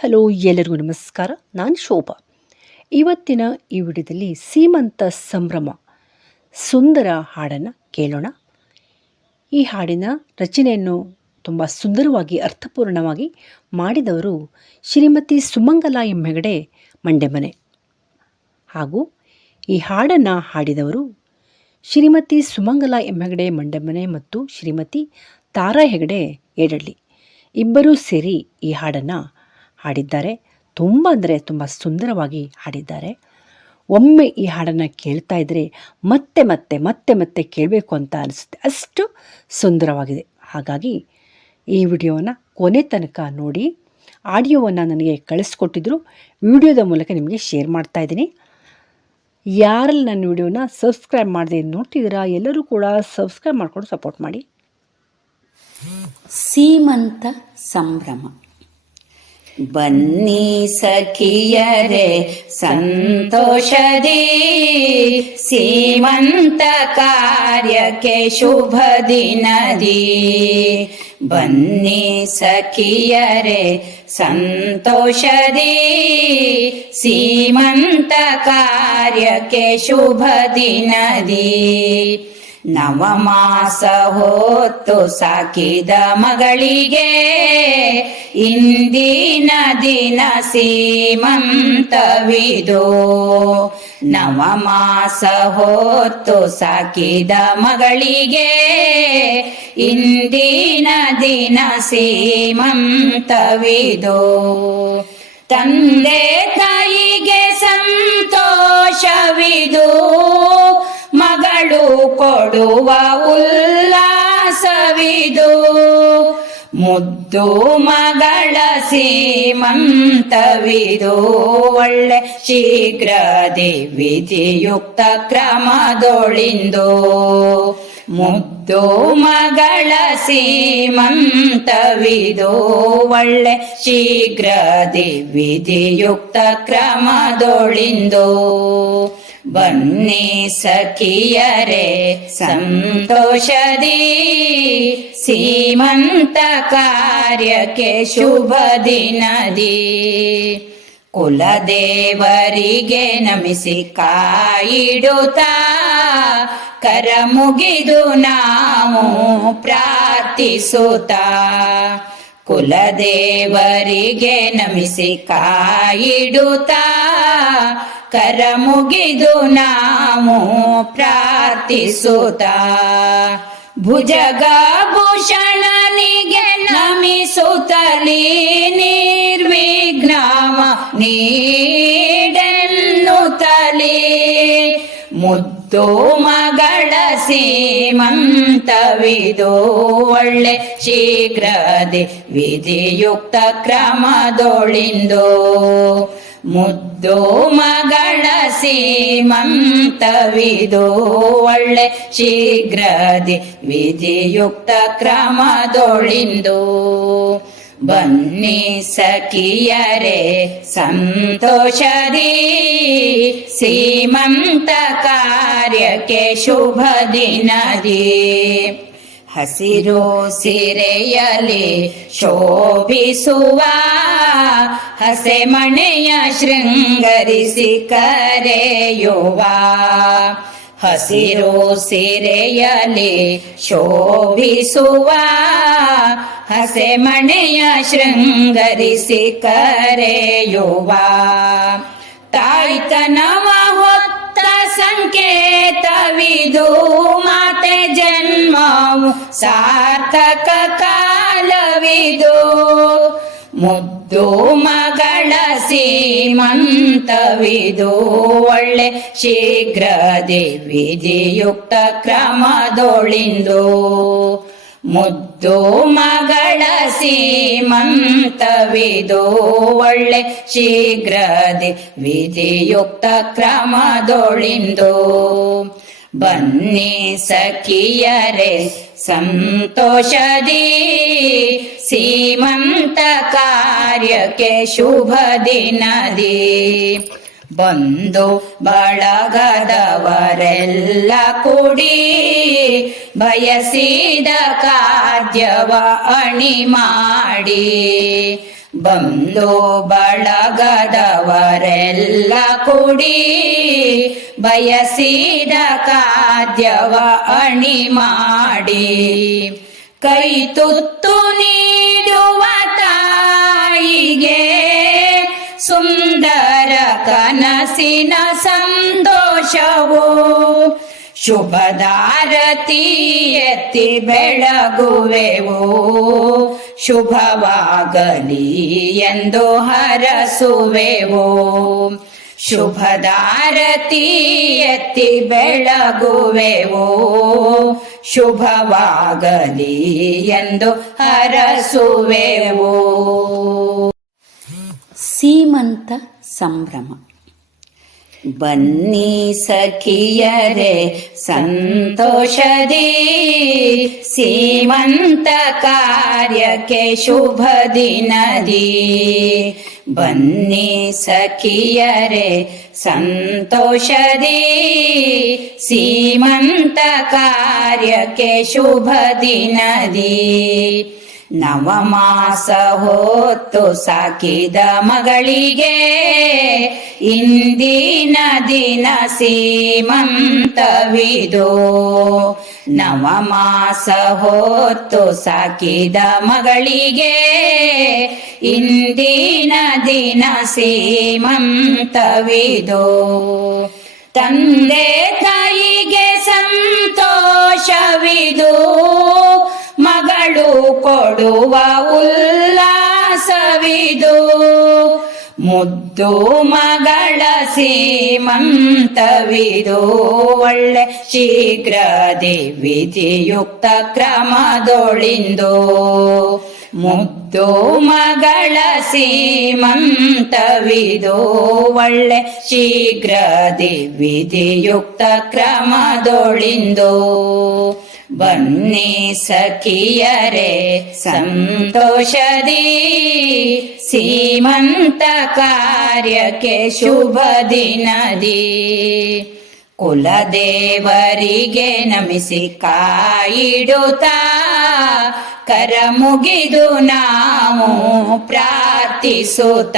Hello ಎಲ್ಲರಿಗೂ ನಮಸ್ಕಾರ. ನಾನು ಶೋಭಾ. ಇವತ್ತಿನ ಈ ವಿಡಿಯೋದಲ್ಲಿ ಸೀಮಂತ ಸಂಭ್ರಮ, ಸುಂದರ ಹಾಡನ್ನು ಕೇಳೋಣ. ಈ ಹಾಡಿನ ರಚನೆಯನ್ನು ತುಂಬ ಸುಂದರವಾಗಿ, ಅರ್ಥಪೂರ್ಣವಾಗಿ ಮಾಡಿದವರು ಶ್ರೀಮತಿ ಸುಮಂಗಲ ಎಂ ಹೆಗಡೆ ಮಂಡ್ಯಮನೆ ಹಾಗೂ ಈ ಹಾಡನ್ನು ಹಾಡಿದವರು ಶ್ರೀಮತಿ ಸುಮಂಗಲ ಎಂ ಹೆಗಡೆ ಮಂಡ್ಯಮನೆ ಮತ್ತು ಶ್ರೀಮತಿ ತಾರಾ ಹೆಗಡೆ ಏಡಳ್ಳಿ ಇಬ್ಬರೂ ಸೇರಿ ಈ ಹಾಡನ್ನು ಹಾಡಿದ್ದಾರೆ. ತುಂಬ ಅಂದರೆ ತುಂಬ ಸುಂದರವಾಗಿ ಹಾಡಿದ್ದಾರೆ. ಒಮ್ಮೆ ಈ ಹಾಡನ್ನು ಕೇಳ್ತಾ ಇದ್ದರೆ ಮತ್ತೆ ಮತ್ತೆ ಮತ್ತೆ ಮತ್ತೆ ಕೇಳಬೇಕು ಅಂತ ಅನಿಸುತ್ತೆ. ಅಷ್ಟು ಸುಂದರವಾಗಿದೆ. ಹಾಗಾಗಿ ಈ ವಿಡಿಯೋವನ್ನು ಕೊನೆ ತನಕ ನೋಡಿ, ಆಡಿಯೋವನ್ನು ನನಗೆ ಕಳಿಸ್ಕೊಟ್ಟಿದ್ರು. ವಿಡಿಯೋದ ಮೂಲಕ ನಿಮಗೆ ಶೇರ್ ಮಾಡ್ತಾ ಇದ್ದೀನಿ. ಯಾರಲ್ಲಿ ನನ್ನ ವಿಡಿಯೋನ ಸಬ್ಸ್ಕ್ರೈಬ್ ಮಾಡದೆ ನೋಡ್ತಿದ್ದೀರಾ, ಎಲ್ಲರೂ ಕೂಡ ಸಬ್ಸ್ಕ್ರೈಬ್ ಮಾಡಿಕೊಂಡು ಸಪೋರ್ಟ್ ಮಾಡಿ. ಸೀಮಂತ ಸಂಭ್ರಮ. ಬನ್ನಿ ಸಖಿಯರೆ ಸಂತೋಷದಿ ಸೀಮಂತ ಕಾರ್ಯಕ್ಕೆ ಶುಭ ದಿನದಿ. ಬನ್ನಿ ಸಖಿಯರೆ ಸಂತೋಷದಿ ಸೀಮಂತ ಕಾರ್ಯಕ್ಕೆ ಶುಭ ದಿನದಿ. ನವಮಾಸ ಹೊತ್ತು ಸಾಕಿದ ಮಗಳಿಗೆ ಇಂದಿನ ದಿನ ಸೀಮಂತವಿದು. ನವಮಾಸ ಹೊತ್ತು ಸಾಕಿದ ಮಗಳಿಗೆ ಇಂದಿನ ದಿನ ಸೀಮಂತವಿದು. ತಂದೆ ತಾಯಿಗೆ ಸಂತೋಷವಿದು. ಮಗಳು ಕೊಡುವ ಉಲ್ಲಾಸವಿದು. ಮುದ್ದು ಮಗಳ ಸೀಮಂತವಿದು. ಒಳ್ಳೆ ಶೀಘ್ರದಿ ವಿಧಿಯುಕ್ತ ಕ್ರಮದೊಳಿಂದು. ಮುದ್ದು ಮಗಳ ಸೀಮಂತವಿದು. ಒಳ್ಳೆ ಶೀಘ್ರದಿ ವಿಧಿಯುಕ್ತ ಕ್ರಮದೊಳಿಂದು. ಬನ್ನಿ ಸಖಿಯರೆ, ಸಂತೋಷದಿ ಸೀಮಂತ ಕಾರ್ಯಕ್ಕೆ ಶುಭ ದಿನದಿ. ಕುಲದೇವರಿಗೆ ನಮಿಸಿ ಕಾಯಿಡುತ್ತ, ಕರ ಮುಗಿದು ನಾವು ಪ್ರಾರ್ಥಿಸುತ್ತ. ಕುಲದೇವರಿಗೆ ನಮಿಸಿ ಕಾಯಿಡುತ್ತಾ ಕರ ಮುಗಿದು ನಾಮು ಪ್ರಾರ್ಥಿಸುತ್ತ. ಭುಜಗ ಭೂಷಣನಿಗೆ ನಾಮ ನೀಡನ್ನು ತಲೆ ಮುದ್ದು ಮಗಳ ಸೀಮಂತವಿದು ಒಳ್ಳೆ ಶೀಘ್ರದಿ ವಿಧಿಯುಕ್ತ ಕ್ರಮದೊಳಿಂದು. ಮುದ್ದು ಮಗಳ ಸೀಮಂತವಿದು ಒಳ್ಳೆ ಶೀಘ್ರದಿ ವಿಧಿಯುಕ್ತ ಕ್ರಮದೊಳಿಂದು. ಬನ್ನಿ ಸಖಿಯರೆ, ಸಂತೋಷದಿ ಸೀಮಂತ ಕಾರ್ಯಕ್ಕೆ ಶುಭ ದಿನದಿ. ಹಸಿರು ಸಿರೆಯಲಿ ಶೋಭಿಸುವ ಹಸೆ ಮಣೆಯ ಶೃಂಗರಿಸಿ ಕರೆಯುವ ಹಸಿರು ಸಿರೆಯಲಿ ಶೋಭಿಸುವ ಹಸೆ ಮಣೆಯ ಶೃಂಗರಿಸಿ ಕರೆಯುವ ತಾಯ್ತನವ ಹೊತ್ತ ಸಂಕೇತವಿದು ಮಾತೆ ಜನ್ಮವು ಸಾರ್ಥಕ ಕಾಲವಿದು ಮುದ್ದು ಮಗಳ ಸೀಮಂತವಿದು ಒಳ್ಳೆ ಶೀಘ್ರ ವಿಧಿಯುಕ್ತ ಕ್ರಮದೊಳಿಂದು ಮುದ್ದು ಮಗಳ ಸೀಮಂತವಿದು ಒಳ್ಳೆ ಶೀಘ್ರದಿ ವಿಧಿಯುಕ್ತ ಕ್ರಮದೊಳಿಂದು ಬನ್ನಿ ಸಖಿಯರೆ ಸಂತೋಷದಿ ಸೀಮಂತ ಕಾರ್ಯಕ್ಕೆ ಶುಭ ದಿನದಿ. ಬಂದು ಬಳಗದವರೆಲ್ಲ ಕೂಡಿ ಬಯಸಿದ ಕಾರ್ಯವ ಅಣಿ ಮಾಡಿ. ಬಂದು ಬಳಗದವರೆಲ್ಲ ಕೂಡಿ ಬಯಸಿದ ಕಾದ್ಯವ ಅಣಿ ಮಾಡಿ ಕೈ ತುತ್ತು ನೀಡುವ ತಾಯಿಗೆ ಸುಂದರ ಕನಸಿನ ಸಂತೋಷವು ಶುಭದಾರತಿ ಎತ್ತಿ ಬೆಳಗುವೆವು. ಶುಭವಾಗಲಿ ಎಂದು ಹರಸುವೆವು. ಶುಭದಾರತಿ ಎತ್ತಿ ಬೆಳಗುವೆವು. ಶುಭವಾಗಲಿ ಎಂದು ಹರಸುವೆವು. ಸೀಮಂತ ಸಂಭ್ರಮ. बन्नी सखियरे सन्तोषदि सीमन्तकार्यके के शुभदिनदि बन्नी सखियरे सन्तोषदि सीमन्तकार्यके शुभदिनदि ನವಮಾಸ ಹೊತ್ತು ಸಾಕಿದ ಮಗಳಿಗೆ ಇಂದಿನ ದಿನ ಸೀಮಂತವಿದು. ನವಮಾಸ ಹೊತ್ತು ಸಾಕಿದ ಮಗಳಿಗೆ ಇಂದಿನ ದಿನ ಸೀಮಂತವಿದು. ತಂದೆ ತಾಯಿಗೆ ಸಂತೋಷವಿದು. ಕೊಡುವ ಉಲ್ಲಾಸವಿದು. ಮುದ್ದು ಮಗಳ ಸೀಮಂತವಿದು. ಒಳ್ಳೆ ಶೀಘ್ರ ವಿಧಿಯುಕ್ತ ಕ್ರಮದೊಳಿಂದು. ಮುದ್ದು ಮಗಳ ಸೀಮಂತವಿದು. ಒಳ್ಳೆ ಶೀಘ್ರ ವಿಧಿಯುಕ್ತ ಕ್ರಮದೊಳಿಂದು. ಬನ್ನಿ ಸಖಿಯರೆ, ಸಂತೋಷದಿ ಸೀಮಂತ ಕಾರ್ಯಕ್ಕೆ ಶುಭ ದಿನದಿ. ಕುಲದೇವರಿಗೆ ನಮಿಸಿ ಕಾಯಿಡುತ್ತಾ, ಕರ ಮುಗಿದು ನಾವು ಪ್ರಾರ್ಥಿಸುತ್ತ.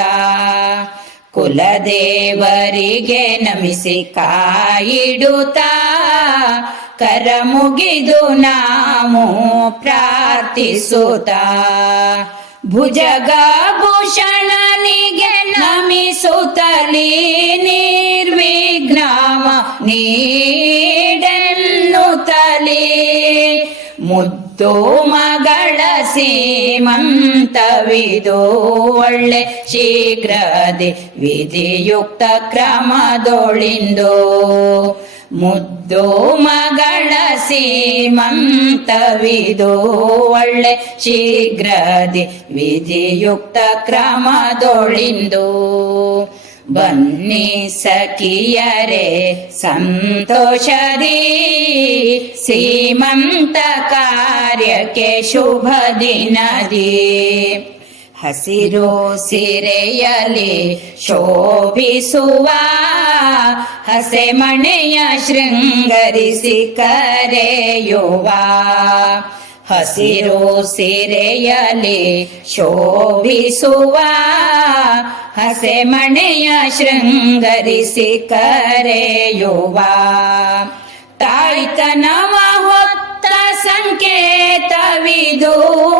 ಕುಲದೇವರಿಗೆ ನಮಿಸಿ ಕಾಯಿಡುತ್ತಾ ಕರ ಮುಗಿದು ನಾವು ಪ್ರಾರ್ಥಿಸುತ್ತ. ಭುಜಗಭೂಷಣನಿಗೆ ನಮಿಸುತ್ತಲೀ ನೀಡನ್ನು ನೀಡೆನ್ನುತ್ತಲೇ. ಮುದ್ದು ಮಗಳ ಸೀಮಂತವಿದು ಒಳ್ಳೆ ಶೀಘ್ರದಿ ವಿಧಿಯುಕ್ತ ಕ್ರಮದೊಳಿಂದು. ಮುದ್ದು ಮಗಳ ಸೀಮಂತವಿದು ಒಳ್ಳೆ ಶೀಘ್ರದಿ ವಿಧಿಯುಕ್ತ ಕ್ರಮದೊಳಿಂದು. ಬನ್ನಿ ಸಖಿಯರೆ ಸಂತೋಷದಿ ಸೀಮಂತ ಕಾರ್ಯಕ್ಕೆ ಶುಭ ದಿನದಿ. ಹಸಿರು ಸಿರೆಯಲಿ ಶೋಭಿಸುವ ಹಸೆಮಣೆಯ ಶೃಂಗರಿಸಿ ಕರೆಯುವ ಹಸಿರು ಸಿರೆಯಲಿ ಶೋಭಿಸುವ ಹಸೆಮಣೆಯ ಶೃಂಗರಿಸಿ ಕರೆಯುವ ತಾಯ್ತನವ ಸಂಕೇತವಿದು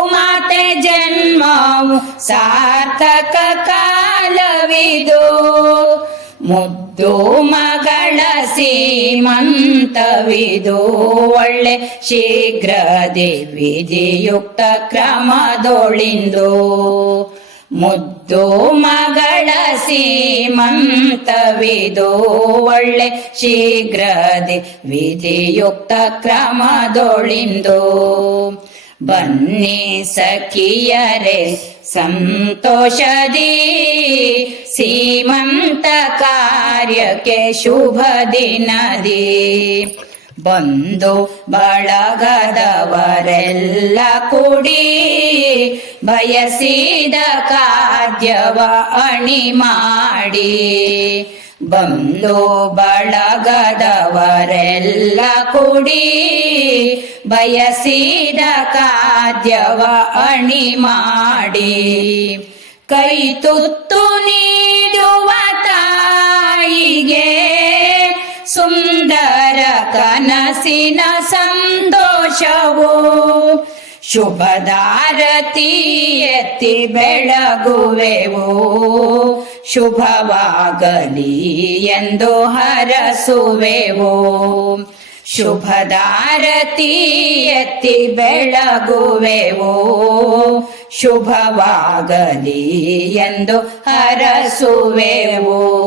ಮಾತೆ ಜನ್ಮವು ಸಾರ್ಥಕ ಕಾಲವಿದು. ಮುದ್ದು ಮಗಳ ಸೀಮಂತವಿದು. ಒಳ್ಳೆ ಶೀಘ್ರ ದೇವಿ ಕ್ರಮದೊಳಿಂದು. ಮುದ್ದು ಮಗಳ ಸೀಮಂತವಿದು ಒಳ್ಳೆ ಶೀಘ್ರದಿ ವಿಧಿಯುಕ್ತ ಕ್ರಮದೊಳಿಂದು. ಬನ್ನಿ ಸಖಿಯರೆ ಸಂತೋಷದಿ ಸೀಮಂತ ಕಾರ್ಯಕ್ಕೆ ಶುಭ ದಿನದಿ. ಬಂದು ಬಳಗದವರೆಲ್ಲ ಕೂಡಿ ಬಯಸಿದ ಕಾದ್ಯವ ಅಣಿ ಮಾಡಿ. ಬಂದು ಬಳಗದವರೆಲ್ಲ ಕೂಡಿ ಬಯಸಿದ ಕಾದ್ಯವ ಅಣಿ ಮಾಡಿ. ಕೈ ತುತ್ತು ನೀಡುವ ತಾಯಿಗೆ ಸುಂದರ ಕನಸಿನ ಸಂತೋಷವು ಶುಭದಾರತಿ ಎತ್ತಿ ಬೆಳಗುವೆವು. ಶುಭವಾಗಲಿ ಎಂದು ಹರಸುವೆವು. ಶುಭದಾರತಿ ಎತ್ತಿ ಬೆಳಗುವೆವು. ಶುಭವಾಗಲಿ ಎಂದು ಹರಸುವೆವು.